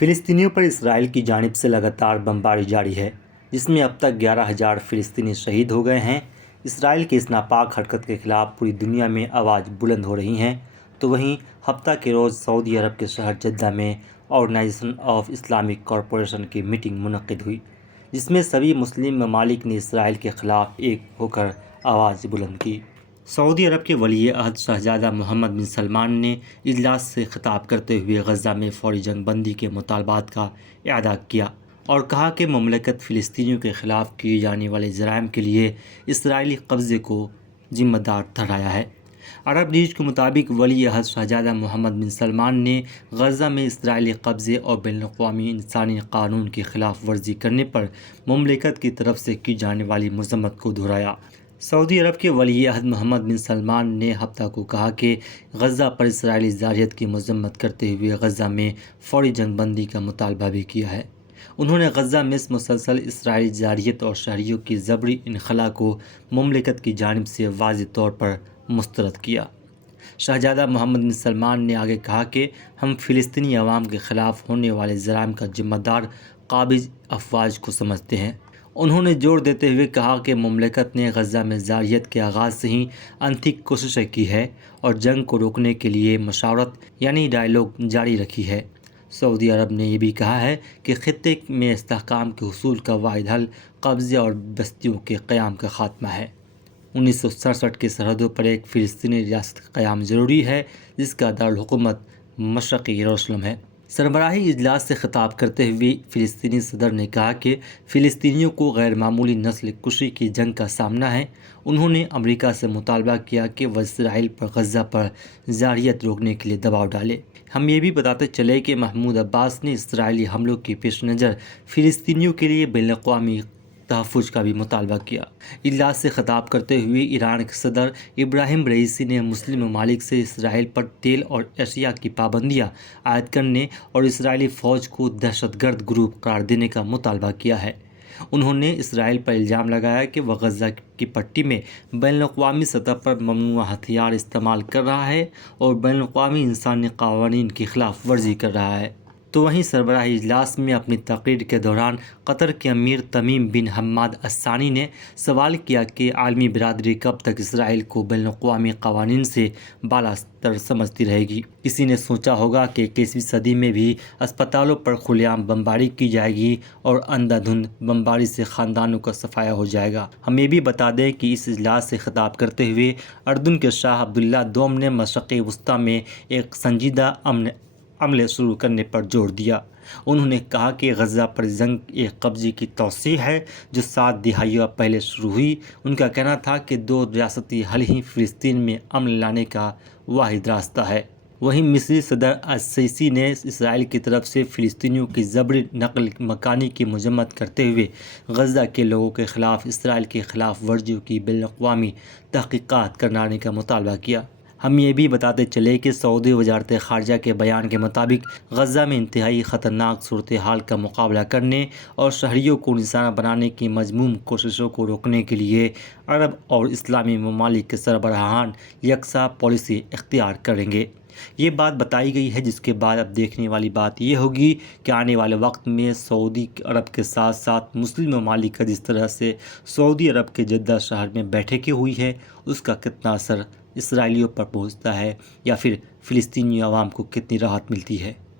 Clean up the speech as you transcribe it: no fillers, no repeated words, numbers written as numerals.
فلسطینیوں پر اسرائیل کی جانب سے لگاتار بمباری جاری ہے، جس میں اب تک 11,000 فلسطینی شہید ہو گئے ہیں۔ اسرائیل کی اس ناپاک حرکت کے خلاف پوری دنیا میں آواز بلند ہو رہی ہیں، تو وہیں ہفتہ کے روز سعودی عرب کے شہر جدہ میں آرگنائزیشن آف اسلامک کوآپریشن کی میٹنگ منعقد ہوئی، جس میں سبھی مسلم ممالک نے اسرائیل کے خلاف ایک ہو کر آواز بلند کی۔ سعودی عرب کے ولی عہد شہزادہ محمد بن سلمان نے اجلاس سے خطاب کرتے ہوئے غزہ میں فوری جنگ بندی کے مطالبات کا اعادہ کیا اور کہا کہ مملکت فلسطینیوں کے خلاف کیے جانے والے جرائم کے لیے اسرائیلی قبضے کو ذمہ دار ٹھہرایا ہے۔ عرب نیوز کے مطابق ولی عہد شہزادہ محمد بن سلمان نے غزہ میں اسرائیلی قبضے اور بین الاقوامی انسانی قانون کی خلاف ورزی کرنے پر مملکت کی طرف سے کی جانے والی مذمت کو دہرایا۔ سعودی عرب کے ولی عہد محمد بن سلمان نے ہفتہ کو کہا کہ غزہ پر اسرائیلی جارحیت کی مذمت کرتے ہوئے غزہ میں فوری جنگ بندی کا مطالبہ بھی کیا ہے۔ انہوں نے غزہ میں مسلسل اسرائیلی جارحیت اور شہریوں کی جبری انخلا کو مملکت کی جانب سے واضح طور پر مسترد کیا۔ شہزادہ محمد بن سلمان نے آگے کہا کہ ہم فلسطینی عوام کے خلاف ہونے والے جرائم کا ذمہ دار قابض افواج کو سمجھتے ہیں۔ انہوں نے زور دیتے ہوئے کہا کہ مملکت نے غزہ میں جارحیت کے آغاز سے ہی انتھک کوششیں کی ہے اور جنگ کو روکنے کے لیے مشاورت یعنی ڈائیلاگ جاری رکھی ہے۔ سعودی عرب نے یہ بھی کہا ہے کہ خطے میں استحکام کے حصول کا واحد حل قبضے اور بستیوں کے قیام کا خاتمہ ہے۔ 1967 کی سرحدوں پر ایک فلسطینی ریاست کا قیام ضروری ہے، جس کا دارالحکومت مشرقی یروشلم ہے۔ سربراہی اجلاس سے خطاب کرتے ہوئے فلسطینی صدر نے کہا کہ فلسطینیوں کو غیر معمولی نسل کشی کی جنگ کا سامنا ہے۔ انہوں نے امریکہ سے مطالبہ کیا کہ وہ اسرائیل پر غزہ پر جارحیت روکنے کے لیے دباؤ ڈالے۔ ہم یہ بھی بتاتے چلے کہ محمود عباس نے اسرائیلی حملوں کے پیش نظر فلسطینیوں کے لیے بین الاقوامی تحفظ کا بھی مطالبہ کیا۔ اجلاس سے خطاب کرتے ہوئے ایران کے صدر ابراہیم رئیسی نے مسلم ممالک سے اسرائیل پر تیل اور اشیاء کی پابندیاں عائد کرنے اور اسرائیلی فوج کو دہشت گرد گروپ قرار دینے کا مطالبہ کیا ہے۔ انہوں نے اسرائیل پر الزام لگایا کہ وہ غزہ کی پٹی میں بین الاقوامی سطح پر ممنوعہ ہتھیار استعمال کر رہا ہے اور بین الاقوامی انسانی قوانین کی خلاف ورزی کر رہا ہے۔ تو وہیں سربراہی اجلاس میں اپنی تقریر کے دوران قطر کے امیر تمیم بن حماد الثانی نے سوال کیا کہ عالمی برادری کب تک اسرائیل کو بین الاقوامی قوانین سے بالاتر سمجھتی رہے گی؟ کسی نے سوچا ہوگا کہ 21ویں صدی میں بھی اسپتالوں پر کھلے عام بمباری کی جائے گی اور اندھا دھند بمباری سے خاندانوں کا صفایا ہو جائے گا۔ ہم یہ بھی بتا دیں کہ اس اجلاس سے خطاب کرتے ہوئے اردن کے شاہ عبداللہ دوم نے مشرق وسطیٰ میں ایک سنجیدہ عمل شروع کرنے پر زور دیا۔ انہوں نے کہا کہ غزہ پر جنگ ایک قبضے کی توسیع ہے جو 7 دہائیوں پہلے شروع ہوئی۔ ان کا کہنا تھا کہ 2 ریاستی حل ہی فلسطین میں امن لانے کا واحد راستہ ہے۔ وہیں مصری صدر السیسی نے اسرائیل کی طرف سے فلسطینیوں کی جبری نقل مکانی کی مذمت کرتے ہوئے غزہ کے لوگوں کے خلاف اسرائیل کے خلاف ورزیوں کی بین الاقوامی تحقیقات کرانے کا مطالبہ کیا۔ ہم یہ بھی بتاتے چلے کہ سعودی وزارت خارجہ کے بیان کے مطابق غزہ میں انتہائی خطرناک صورتحال کا مقابلہ کرنے اور شہریوں کو نشانہ بنانے کی مذموم کوششوں کو روکنے کے لیے عرب اور اسلامی ممالک کے سربراہان یکساں پالیسی اختیار کریں گے۔ یہ بات بتائی گئی ہے، جس کے بعد اب دیکھنے والی بات یہ ہوگی کہ آنے والے وقت میں سعودی عرب کے ساتھ ساتھ مسلم ممالک کا جس طرح سے سعودی عرب کے جدہ شہر میں بیٹھکیں ہوئی ہے، اس کا کتنا اثر اسرائیلیوں پر پہنچتا ہے یا پھر فلسطینی عوام کو کتنی راحت ملتی ہے۔